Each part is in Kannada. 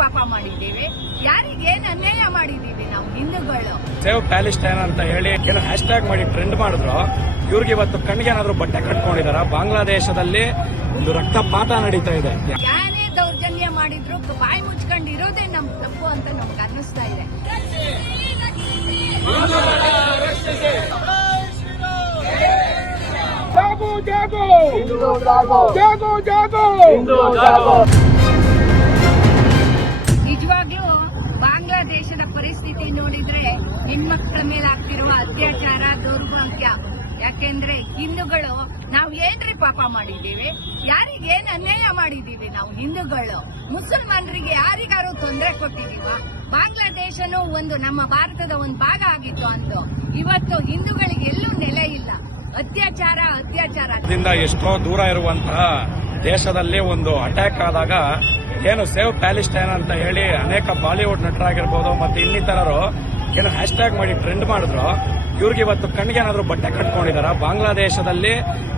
ಪಾಪ ಮಾಡಿದ್ದೀವಿ, ಯಾರಿಗೇನ್ ಅನ್ಯಾಯ ಮಾಡಿದೀವಿ ನಾವು ಹಿಂದೂಗಳು? ಸೇವ್ ಪ್ಯಾಲೆಸ್ಟೈನ್ ಅಂತ ಹೇಳಿ ಏನೋ ಹ್ಯಾಶ್ ಟ್ಯಾಗ್ ಮಾಡಿ ಟ್ರೆಂಡ್ ಮಾಡಿದ್ರು. ಇವ್ರಿಗೆ ಇವತ್ತು ಕಣ್ಣಿಗೆ ಏನಾದ್ರು ಬಟ್ಟೆ ಕಟ್ಕೊಂಡಿದಾರ? ಬಾಂಗ್ಲಾದೇಶದಲ್ಲಿ ಒಂದು ರಕ್ತಪಾತ ನಡೀತಾ ಇದೆ. ಯಾರೇ ದೌರ್ಜನ್ಯ ಮಾಡಿದ್ರು ಬಾಯಿ ಮುಚ್ಕೊಂಡು ಇರೋದೇ ನಮ್ ತಪ್ಪು ಅಂತ ನಮ್ಗೆ ಅನ್ನಿಸ್ತಾ ಇದೆ. ನಿಜವಾಗ್ಲೂ ಬಾಂಗ್ಲಾದೇಶದ ಪರಿಸ್ಥಿತಿ ನೋಡಿದ್ರೆ ಹೆಣ್ಮಕ್ಳ ಮೇಲೆ ಆಗ್ತಿರುವ ಅತ್ಯಾಚಾರ, ದೌರ್ಭಾಗ್ಯ. ಯಾಕೆಂದ್ರೆ ಹಿಂದೂಗಳು ನಾವು ಏನ್ರಿ ಪಾಪ ಮಾಡಿದ್ದೀವಿ? ಯಾರಿಗೇನ್ ಅನ್ಯಾಯ ಮಾಡಿದೀವಿ ನಾವು ಹಿಂದೂಗಳು? ಮುಸಲ್ಮಾನರಿಗೆ ಯಾರಿಗಾರು ತೊಂದರೆ ಕೊಟ್ಟಿದೀವ? ಬಾಂಗ್ಲಾದೇಶನೂ ಒಂದು ನಮ್ಮ ಭಾರತದ ಒಂದು ಭಾಗ ಆಗಿತ್ತು ಅಂದು ಇವತ್ತು ಹಿಂದೂಗಳಿಗೆ ಎಲ್ಲೂ ನೆಲೆ ಇಲ್ಲ. ಅತ್ಯಾಚಾರ ಎಷ್ಟೋ ದೂರ ಇರುವಂತಹ ದೇಶದಲ್ಲಿ ಒಂದು ಅಟ್ಯಾಕ್ ಆದಾಗ ಏನು ಸೇವ್ ಪ್ಯಾಲೆಸ್ಟೈನ್ ಅಂತ ಹೇಳಿ ಅನೇಕ ಬಾಲಿವುಡ್ ನಟರಾಗಿರ್ಬೋದು ಮತ್ತೆ ಇನ್ನಿತರರು ಏನು ಹ್ಯಾಶ್ ಟ್ಯಾಗ್ ಮಾಡಿ ಟ್ರೆಂಡ್ ಮಾಡಿದ್ರು. ಇವ್ರಿಗೆ ಇವತ್ತು ಕಣ್ಣಿಗೆ ಏನಾದ್ರು ಬಟ್ಟೆ ಕಟ್ಕೊಂಡಿದಾರ? ಬಾಂಗ್ಲಾದೇಶದಲ್ಲಿ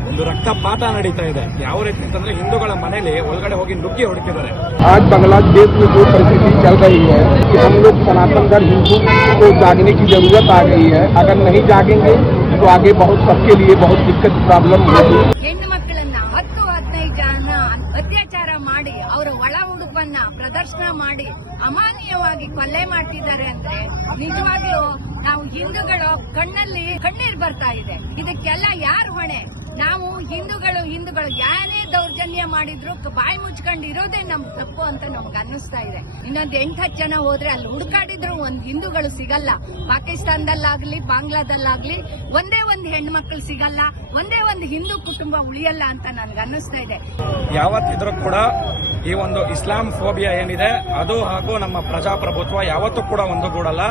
ಒಂದು ರಕ್ತಪಾತ ನಡೀತಾ ಇದೆ. ಯಾವ ರೀತಿ ಅಂತಂದ್ರೆ ಹಿಂದೂಗಳ ಮನೆಯಲ್ಲಿ ಒಳಗಡೆ ಹೋಗಿ ನುಗ್ಗಿ ಹೊಡಿತಿದ್ದಾರೆ. आज बांग्लादेश में जो परिस्थिति चल रही है कि हम लोग सनातन धर्म हिंदू को जागने की जरूरत आ गई है. अगर नहीं जागेंगे तो आगे बहुत सबके लिए बहुत दिक्कत प्रॉब्लम होगी. ಹೆಣ್ಣು ಮಕ್ಕಳನ್ನ 10-15 ಜನ ಅತ್ಯಾಚಾರ ಮಾಡಿ ಅವರ ಒಳ ಉಡುಪನ್ನ ಪ್ರದರ್ಶನ ಮಾಡಿ ಅಮಾನವೀಯವಾಗಿ ಕೊಲೆ ಮಾಡ್ತಿದ್ದಾರೆ ಅಂದ್ರೆ ನಿಜವಾಗ್ಲೂ ನಾವು ಹಿಂದೂಗಳು ಕಣ್ಣಲ್ಲಿ ಕಣ್ಣೀರ್ ಬರ್ತಾ ಇದೆ. ಇದಕ್ಕೆಲ್ಲ ಯಾರು ಹೊಣೆ? ನಾವು ಹಿಂದೂಗಳು ಯಾರೇ ದೌರ್ಜನ್ಯ ಮಾಡಿದ್ರು ಬಾಯಿ ಮುಚ್ಕೊಂಡು ಇರೋದೇ ನಮ್ ತಪ್ಪು ಅಂತ ನಮ್ಗೆ ಅನ್ನಿಸ್ತಾ ಇದೆ. ಇನ್ನೊಂದ್ 8-10 ಜನ ಹೋದ್ರೆ ಅಲ್ಲಿ ಹುಡುಕಾಡಿದ್ರು ಒಂದ್ ಹಿಂದೂಗಳು ಸಿಗಲ್ಲ. ಪಾಕಿಸ್ತಾನದಲ್ಲಾಗ್ಲಿ ಬಾಂಗ್ಲಾದಲ್ಲಾಗ್ಲಿ ಒಂದೇ ಒಂದು ಹೆಣ್ಮಕ್ಳು ಸಿಗಲ್ಲ, ಒಂದೇ ಒಂದು ಹಿಂದೂ ಕುಟುಂಬ ಉಳಿಯಲ್ಲ ಅಂತ ನನ್ಗೆ ಅನ್ನಿಸ್ತಾ ಇದೆ. ಯಾವತ್ತಿದ್ರೂ ಕೂಡ ಈ ಒಂದು ಇಸ್ಲಾಂ ಫೋಬಿಯಾ ಏನಿದೆ ಅದು ಹಾಗೂ ನಮ್ಮ ಪ್ರಜಾಪ್ರಭುತ್ವ ಯಾವತ್ತೂ ಕೂಡ ಒಂದುಗೂಡಲ್ಲ.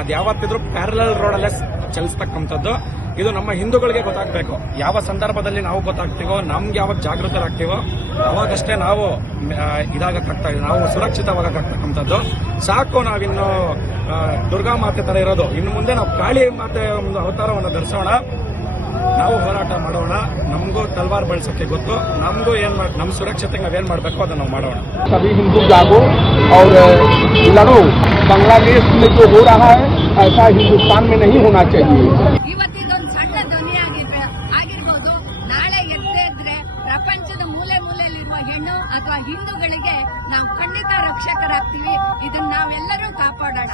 ಅದು ಯಾವತ್ತಿದ್ರೂ ಪ್ಯಾರಲಲ್ ರೋಡಲ್ಲೇ ಚಲಿಸ್ತಕ್ಕಂಥದ್ದು. ಇದು ನಮ್ಮ ಹಿಂದೂಗಳಿಗೆ ಗೊತ್ತಾಗಬೇಕು. ಯಾವ ಸಂದರ್ಭದಲ್ಲಿ ನಾವು ಗೊತ್ತಾಗ್ತೀವೋ, ನಮ್ಗೆ ಯಾವಾಗ ಜಾಗೃತರಾಗ್ತೀವೋ ಅವಾಗಷ್ಟೇ ನಾವು ಇದಾಗಕ್ಕಾಗ್ತಾ ಇದೆ, ನಾವು ಸುರಕ್ಷಿತವಾಗಕ್ಕಾಗ್ತಕ್ಕಂಥದ್ದು. ಸಾಕು ನಾವಿನ್ನು ದುರ್ಗಾ ಮಾತೆ ತರ ಇರೋದು. ಇನ್ನು ಮುಂದೆ ನಾವು ಕಾಳಿ ಮಾತೆ ಒಂದು ಅವತಾರವನ್ನು ಧರಿಸೋಣ, ನಾವು ಹೋರಾಟ ಮಾಡೋಣ. ನಮಗೂ ತಲ್ವಾರ್ ಬಳಸೋಕೆ ಗೊತ್ತು, ನಮಗೂ ನಮ್ಮ ಸುರಕ್ಷತೆಗೆ ನಾವೇನ್ ಮಾಡಬೇಕು ಅದನ್ನ ನಾವು ಮಾಡೋಣ. सभी हिंदू जागो और लड़ो. बांग्लादेश में जो हो रहा है ऐसा हिंदुस्तान में नहीं होना चाहिए. ಇವತ್ತಿದೊಂದು ಸಣ್ಣ ಧ್ವನಿ ಆಗಿರ್ಬೋದು, ನಾಳೆ ಎದ್ದೆ ಇದ್ರೆ ಪ್ರಪಂಚದ ಮೂಲೆಯಲ್ಲಿರುವ ಹೆಣ್ಣು ಅಥವಾ ಹಿಂದೂಗಳಿಗೆ ನಾವು ಖಂಡಿತ ರಕ್ಷಕರಾಗ್ತೀವಿ. ಇದನ್ನ ನಾವೆಲ್ಲರೂ ಕಾಪಾಡೋಣ.